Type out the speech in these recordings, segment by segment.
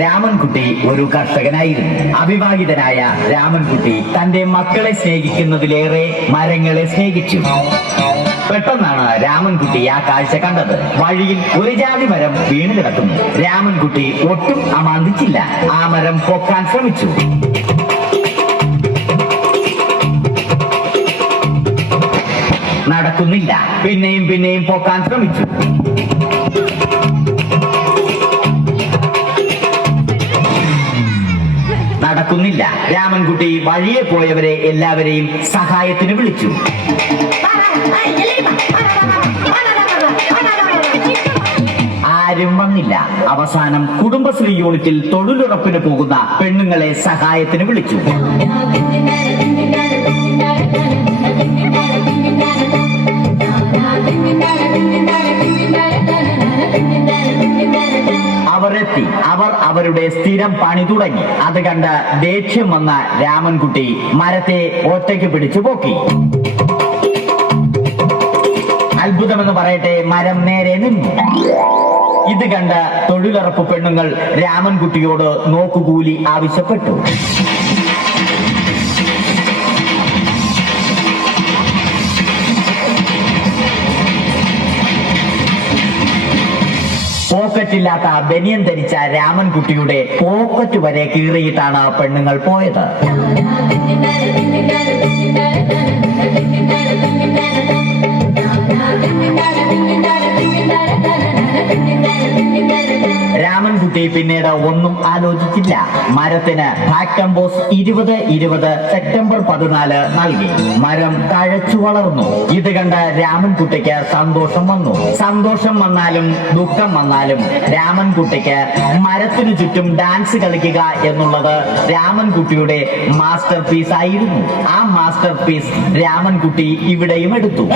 രാമൻകുട്ടി ഒരു കർഷകനായിരുന്നു. അവിവാഹിതനായ രാമൻകുട്ടി തന്റെ മക്കളെ സ്നേഹിക്കുന്നതിലേറെ മരങ്ങളെ സ്നേഹിച്ചു. പെട്ടെന്നാണ് രാമൻകുട്ടി ആ കാഴ്ച കണ്ടത്. വഴിയിൽ ഒരു ജാതി മരം വീണ് കിടക്കുന്നു. രാമൻകുട്ടി ഒട്ടും അമാന്തിച്ചില്ല. ആ മരം പൊക്കാൻ ശ്രമിച്ചു. നടക്കുന്നില്ല. പിന്നെയും പിന്നെയും പൊക്കാൻ ശ്രമിച്ചു. നടക്കുന്നില്ല. രാമൻകുട്ടി വഴിയെ പോയവരെ എല്ലാവരെയും സഹായത്തിന് വിളിച്ചു. ആരും വന്നില്ല. അവസാനം കുടുംബശ്രീ യൂണിറ്റിൽ തൊഴിലുറപ്പിന് പോകുന്ന പെണ്ണുങ്ങളെ സഹായത്തിന് വിളിച്ചു. അവരെത്തി. അവർ അവരുടെ സ്ഥിരം പണി തുടങ്ങി. അത് കണ്ട ദേഷ്യം വന്ന രാമൻകുട്ടി മരത്തെ ഒറ്റയ്ക്ക് പിടിച്ചു പോക്കി. അത്ഭുതമെന്ന് പറയട്ടെ, മരം നേരെ നിന്നു. ഇത് കണ്ട തൊഴിലുറപ്പ് പെണ്ണുങ്ങൾ രാമൻകുട്ടിയോട് നോക്കുകൂലി ആവശ്യപ്പെട്ടു. പോക്കറ്റില്ലാത്ത ബനിയൻ ധരിച്ച രാമൻകുട്ടിയുടെ പോക്കറ്റ് വരെ കീറിയിട്ടാണ് പെണ്ണുങ്ങൾ പോയത്. രാമൻകുട്ടി പിന്നീട് ഒന്നും ആലോചിച്ചില്ല. മരത്തിന് ഫാക്ടംബോസ് 2020 സെപ്റ്റംബർ 14 നൽകി. മരം തഴച്ചു വളർന്നു. ഇത് കണ്ട രാമൻകുട്ടിക്ക് സന്തോഷം വന്നു. സന്തോഷം വന്നാലും ദുഃഖം വന്നാലും രാമൻകുട്ടിക്ക് മരത്തിനു ചുറ്റും ഡാൻസ് കളിക്കുക എന്നുള്ളത് രാമൻകുട്ടിയുടെ മാസ്റ്റർ പീസ് ആയിരുന്നു. ആ മാസ്റ്റർ പീസ് രാമൻകുട്ടി ഇവിടെയും എടുത്തു.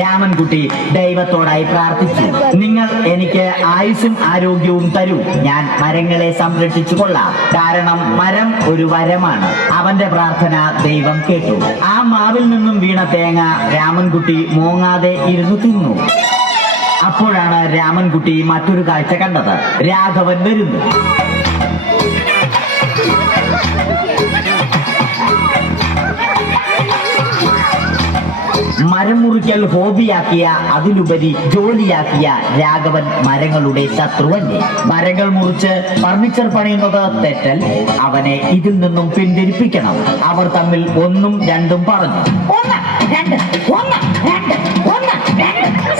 രാമൻകുട്ടി ദൈവത്തോടായി പ്രാർത്ഥിച്ചു. നിങ്ങൾ എനിക്ക് ആയുസ്സും ആരോഗ്യവും തരൂ. ഞാൻ മരങ്ങളെ സംരക്ഷിച്ചു കൊള്ളാം. കാരണം മരം ഒരു വരമാണ്. അവന്റെ പ്രാർത്ഥന ദൈവം കേട്ടു. ആ മാവിൽ നിന്നും വീണ തേങ്ങ രാമൻകുട്ടി മോങ്ങാതെ ഇരുന്നു തിന്നു. അപ്പോഴാണ് രാമൻകുട്ടി മറ്റൊരു കാഴ്ച കണ്ടത്. രാഘവൻ വരുന്നു. മരം മുറിക്കൽ ഹോബിയാക്കിയ, അതിലുപരി ജോലിയാക്കിയ രാഘവൻ മരങ്ങളുടെ ശത്രുവല്ലേ? മരങ്ങൾ മുറിച്ച് ഫർണിച്ചർ പണിയുന്നത് തെറ്റല്ലേ? അവനെ ഇതിൽ നിന്നും പിന്തിരിപ്പിക്കണം. അവർ തമ്മിൽ ഒന്നും രണ്ടും പറഞ്ഞു.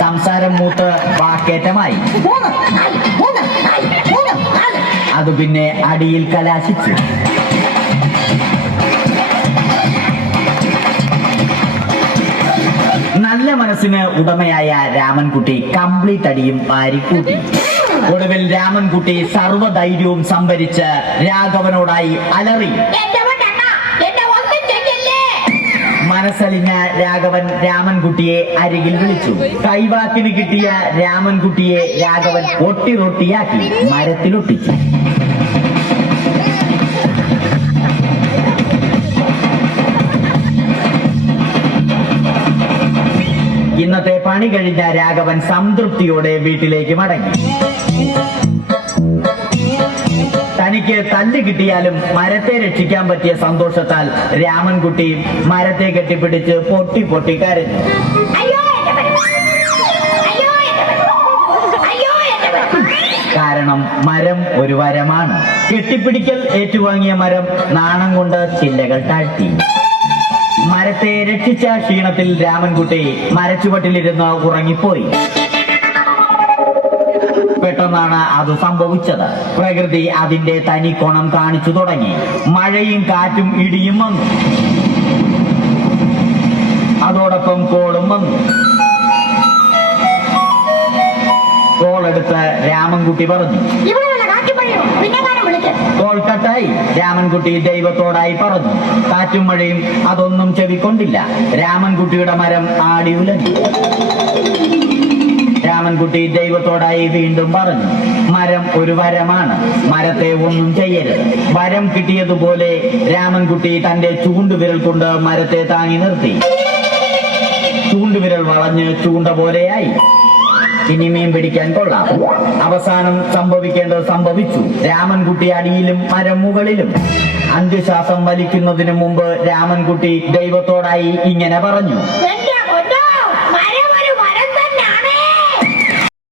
സംസാരം മൂത്ത് വാക്കേറ്റമായി. അത് പിന്നെ അടിയിൽ കലാശിച്ചു. നല്ല മനസ്സിന് ഉടമയായ രാമൻകുട്ടി കംപ്ലീറ്റ് അടിയും വാരിക്കൂട്ടി. ഒടുവിൽ രാമൻകുട്ടി സർവ്വധൈര്യവും സംഭരിച്ച് രാഘവനോടായി അലറി. മനസ്സലിഞ്ഞ രാഘവൻ രാമൻകുട്ടിയെ അരികിൽ വിളിച്ചു. കൈവാക്കിന് കിട്ടിയ രാമൻകുട്ടിയെ രാഘവൻ ഒട്ടിറൊട്ടിയാക്കി മരത്തിലൊട്ടിച്ചു. ഇന്നത്തെ പണി കഴിഞ്ഞ രാഘവൻ സംതൃപ്തിയോടെ വീട്ടിലേക്ക് മടങ്ങി. തനിക്ക് തല്ല് കിട്ടിയാലും മരത്തെ രക്ഷിക്കാൻ പറ്റിയ സന്തോഷത്താൽ രാമൻകുട്ടി മരത്തെ കെട്ടിപ്പിടിച്ച് പൊട്ടി പൊട്ടി കരഞ്ഞു. കാരണം മരം ഒരു വരമാണ്. കെട്ടിപ്പിടിക്കൽ ഏറ്റുവാങ്ങിയ മരം നാണം കൊണ്ട് ചില്ലകൾ താഴ്ത്തി. മരത്തെ രക്ഷിച്ച ക്ഷീണത്തിൽ രാമൻകുട്ടി മരച്ചുവട്ടിലിരുന്ന് ഉറങ്ങിപ്പോയി. പെട്ടെന്നാണ് അത് സംഭവിച്ചത്. പ്രകൃതി അതിന്റെ തനിക്കോണം കാണിച്ചു തുടങ്ങി. മഴയും കാറ്റും ഇടിയും വന്നു. അതോടൊപ്പം കോളും വന്നു. കോളെടുത്ത് രാമൻകുട്ടി പറഞ്ഞു, തോൾക്കട്ടായി രാമൻകുട്ടി ദൈവത്തോടായി പറഞ്ഞു. കാറ്റും മഴയും അതൊന്നും ചെവിക്കൊണ്ടില്ല. രാമൻകുട്ടിയുടെ മരം ആടി ഉലഞ്ഞു. രാമൻകുട്ടി ദൈവത്തോടായി വീണ്ടും പറഞ്ഞു, മരം ഒരു വരമാണ്, മരത്തെ ഒന്നും ചെയ്യരുത്. വരം കിട്ടിയതുപോലെ രാമൻകുട്ടി തന്റെ ചൂണ്ടുവിരൽ കൊണ്ട് മരത്തെ താങ്ങി നിർത്തി. ചൂണ്ടുവിരൽ വളഞ്ഞ് ചൂണ്ട പോലെയായി. ഇനി മീൻ പിടിക്കാൻ കൊള്ളാം. അവസാനം സംഭവിക്കേണ്ടത് സംഭവിച്ചു. രാമൻകുട്ടി അടിയിലും മരം മുകളിലും. അന്ത്യശ്വാസം വലിക്കുന്നതിനു മുമ്പ് രാമൻകുട്ടി ദൈവത്തോടായി ഇങ്ങനെ പറഞ്ഞു,